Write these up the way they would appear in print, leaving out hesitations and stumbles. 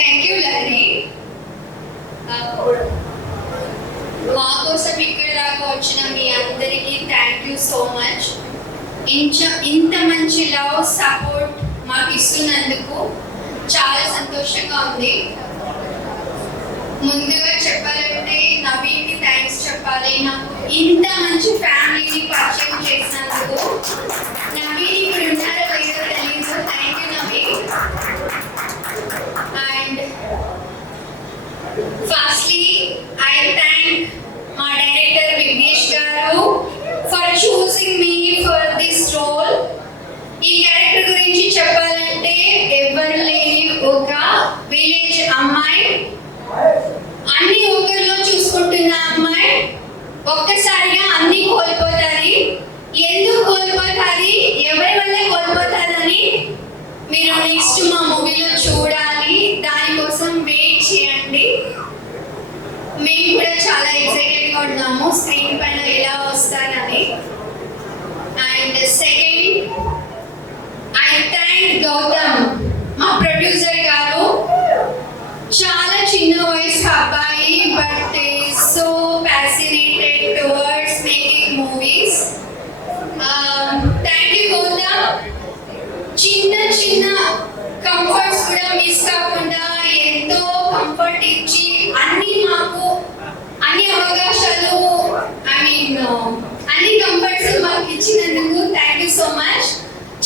Thank you Lahari. మా కోసం ఇక్కడ దాకా వచ్చిన మీ అందరికీ థ్యాంక్ యూ సో మచ్. ఇంత మంచి లవ్ సపోర్ట్ మాకు ఇస్తున్నందుకు చాలా సంతోషంగా ఉంది. ముందుగా చెప్పాలంటే నవీన్కి థ్యాంక్స్ చెప్పాలి. నాకు ఇంత మంచి ఫ్యామిలీని పరిచయం చేసినందుకు. నవీన్ ఇప్పుడు ఉన్నారో లేదో తెలీదు. Thank you Naveen. And firstly I thank మా director Vighnesh garu for choosing me for this role. ఈ క్యారెక్టర్ గురించి చెప్పాలంటే ఎవరు లేని ఒక విలేజ్ అమ్మాయి, అన్ని ఒకరిలో చూసుకుంటున్న అమ్మాయి ఒక్కసారిగా అన్ని కోల్పోతుంది. ఎందుకు కోల్పోతుంది, ఎవరి వల్ల కోల్పోతుందని మీరు నెక్స్ట్ మా మూవీలో చూడాలి. దానికోసం వెయిట్ చేయండి. మేము కూడా చాలా ఎక్సైటెడ్గా ఉన్నాము స్క్రీన్ పైన ఎలా వస్తారని. And second I thank Gautam మా ప్రొడ్యూసర్ గారు. చాలా చిన్న వయసు అబ్బాయి, but so passionate towards making movies. Thank you Gautam. చిన్న చిన్న కంఫర్ట్స్ కూడా మిస్ కాకుండా ఎంతో కంఫర్ట్ ఇచ్చి మాకు అన్ని అవకాశాలు అన్ని కంఫర్ట్స్ మాకు ఇచ్చినందుకు థ్యాంక్ యూ సో మచ్.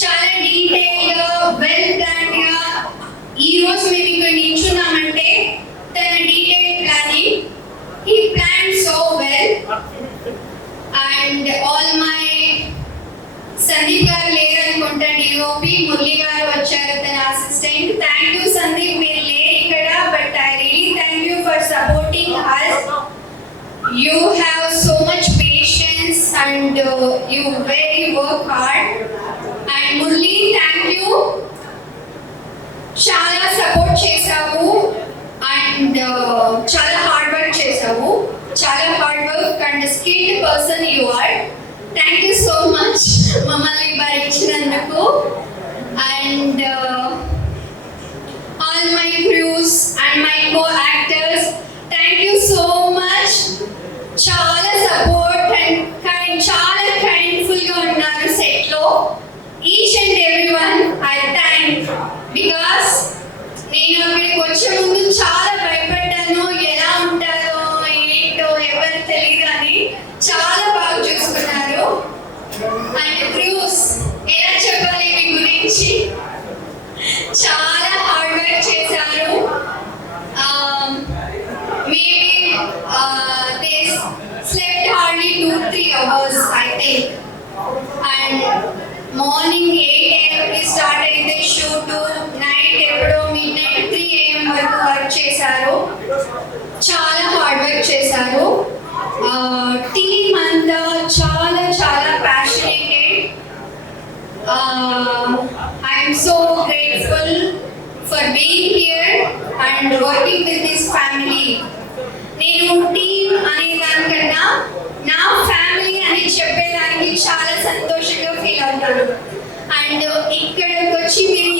చాలా డీటెయిల్గా వెల్ ప్లాన్డ్గా ఈ రోజు మేము ఇక్కడ నిల్చున్నామంటే తన detail planning. He plan so well. And all my Sandeep గారు లేరనుకుంటా, డిఓపి మురళి గారు వచ్చారు తన అసిస్టెంట్. థ్యాంక్ యూ సందీప్, మీరు లేరు ఇక్కడ, but I really thank you for supporting us. You have so much patience and you very work hard. And Murli, thank you. చాలా support చేసావు అండ్ చాలా హార్డ్ వర్క్ చేసావు. చాలా hard work and skilled person you are. Thank you so much మమ్మల్ని భరించినందుకు. And all my crews and my co actors, thank you so much. చాలా support and చాలా కైండ్ఫుల్గా ఉన్నారు సెట్లో. Each and every one I thank. Because నేను అక్కడికి వచ్చే ముందు చాలా భయపడ్డాను, ఎలా ఉంటారో ఏంటో ఎవరు తెలియదు అని. చాలా బాగా చూసుకున్నారు. అండ్ క్రూస్ ఎలా చెప్పాలి మీ గురించి, చాలా హార్డ్ వర్క్ చేశారు. Maybe they slept hardly 2-3 hours I think. And morning 8 AM కి స్టార్ట్ అయితే షూట్, నైట్ ఎప్పుడో midnight 3 AM వరకు వర్క్ చేశారు. చాలా హార్డ్ వర్క్ చేశారు. టీమ్ అంతా చాలా చాలా passionated. I'm so grateful for being here and working with this family. నేను టీమ్ అనే దానికన్నా నా ఫ్యామిలీ అని చెప్పేదానికి చాలా సంతోషంగా ఫీల్ అవుతాను. అండ్ ఇక్కడికి వచ్చి మీరు